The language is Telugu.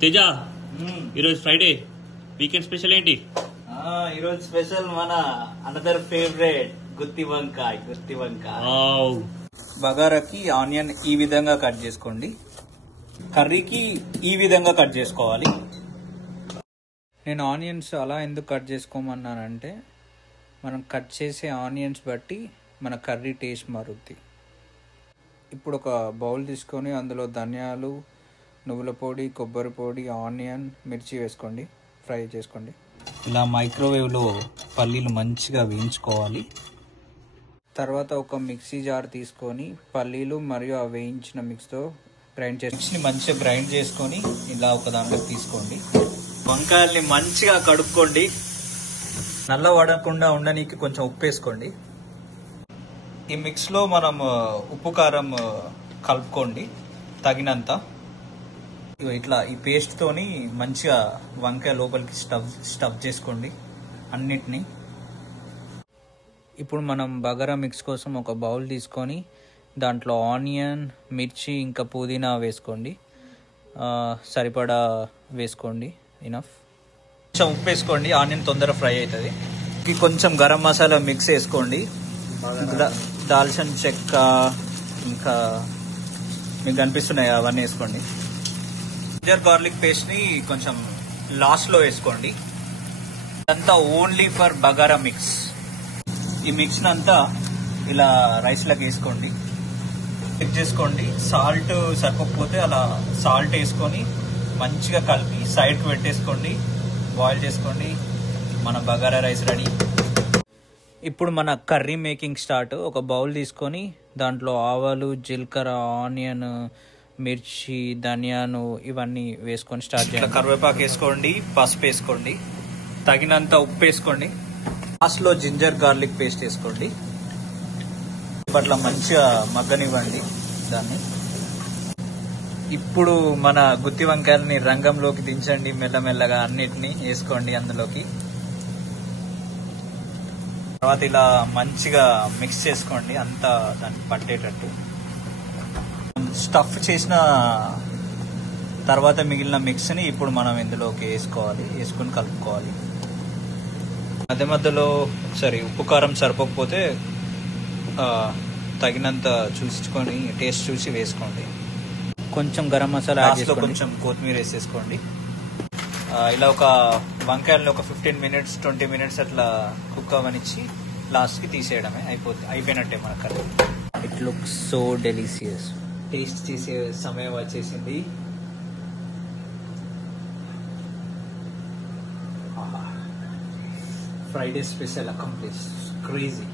తేజ ఈరోజు ఫ్రైడే వీకెండ్ స్పెషల్ ఏంటి? ఈరోజు స్పెషల్ మన అనదర్ ఫేవరెట్ గుత్తి వంకాయ. బగారాకి ఆనియన్ ఈ విధంగా కట్ చేసుకోండి, కర్రీకి ఈ విధంగా కట్ చేసుకోవాలి. నేను ఆనియన్స్ అలా ఎందుకు కట్ చేసుకోమన్నానంటే మనం కట్ చేసే ఆనియన్స్ బట్టి మన కర్రీ టేస్ట్ మారుద్ది. ఇప్పుడు ఒక బౌల్ తీసుకొని అందులో ధనియాలు, నువ్వుల పొడి, కొబ్బరి పొడి, ఆనియన్, మిర్చి వేసుకోండి, ఫ్రై చేసుకోండి. ఇలా మైక్రోవేవ్లో పల్లీలు మంచిగా వేయించుకోవాలి. తర్వాత ఒక మిక్సీ జార్ తీసుకొని పల్లీలు మరియు ఆ వేయించిన మిక్స్తో గ్రైండ్ చేసి మంచిగా గ్రైండ్ చేసుకొని ఇలా ఒక దాంట్లోకి తీసుకోండి. వంకాయల్ని మంచిగా కడుక్కోండి, నల్ల పడకుండా ఉండడానికి కొంచెం ఉప్పు వేసుకోండి. ఈ మిక్స్లో మనం ఉప్పు కారం కలుపుకోండి తగినంత. ఇట్లా ఈ పేస్ట్తోని మంచిగా వంకాయ లోపలికి స్టఫ్ చేసుకోండి అన్నిటినీ. ఇప్పుడు మనం బగారా మిక్స్ కోసం ఒక బౌల్ తీసుకొని దాంట్లో ఆనియన్, మిర్చి ఇంకా పుదీనా వేసుకోండి. సరిపడా వేసుకోండి, ఇనఫ్. కొంచెం ఉప్పు వేసుకోండి, ఆనియన్ తొందర ఫ్రై అవుతుంది. కొంచెం గరం మసాలా మిక్స్ వేసుకోండి, దాల్చిన చెక్క ఇంకా మీకు కనిపిస్తున్నాయి అవన్నీ వేసుకోండి. జింజర్ గార్లిక్ పేస్ట్ ని కొంచెం లాస్ట్ లో వేసుకోండి. ఇదంతా ఓన్లీ ఫర్ బగారా మిక్స్. ఈ మిక్స్ అంతా ఇలా రైస్ లాగా వేసుకోండి, చెక్ చేసుకోండి. సాల్ట్ సరిపోకపోతే అలా సాల్ట్ వేసుకొని మంచిగా కలిపి సైడ్ కి పెట్టేసుకోండి, బాయిల్ చేసుకోండి. మన బగారా రైస్ రెడీ. ఇప్పుడు మన కర్రీ మేకింగ్ స్టార్ట్. ఒక బౌల్ తీసుకొని దాంట్లో ఆవాలు, జీలకర్ర, ఆనియన్, మిర్చి, ధనియాను ఇవన్నీ వేసుకొని స్టార్ట్ చేయండి. కరివేపాకు వేసుకోండి, పసుపు వేసుకోండి, తగినంత ఉప్పు వేసుకోండి. లాస్ట్లో జింజర్ గార్లిక్ పేస్ట్ వేసుకోండి. అట్లా మంచిగా మగ్గనివ్వండి దాన్ని. ఇప్పుడు మన గుత్తి వంకాయలని రంగంలోకి దించండి, మెల్లమెల్లగా అన్నిటినీ వేసుకోండి అందులోకి. తర్వాత ఇలా మంచిగా మిక్స్ చేసుకోండి, అంతా దాన్ని పట్టేటట్టు. స్టఫ్ చేసిన తర్వాత మిగిలిన మిక్స్ని ఇప్పుడు మనం ఇందులోకి వేసుకొని కలుపుకోవాలి. మధ్య మధ్యలో ఒకసారి ఉప్పు కారం సరిపోకపోతే తగినంత చూసుకొని టేస్ట్ చూసి వేసుకోండి. కొంచెం గరం మసాలా యాడ్ చేసుకోండి, కొంచెం కొత్తిమీర వేసేసుకోండి. ఇలా ఒక వంకాయలను ఒక 15 minutes 20 minutes అట్లా కుక్ అవ్వనిచ్చి లాస్ట్కి తీసేయడమే, అయిపోయినట్టే మన curry. It looks so delicious. Taste చేసే సమయం వచ్చేసింది. Friday special accomplish. క్రేజీ.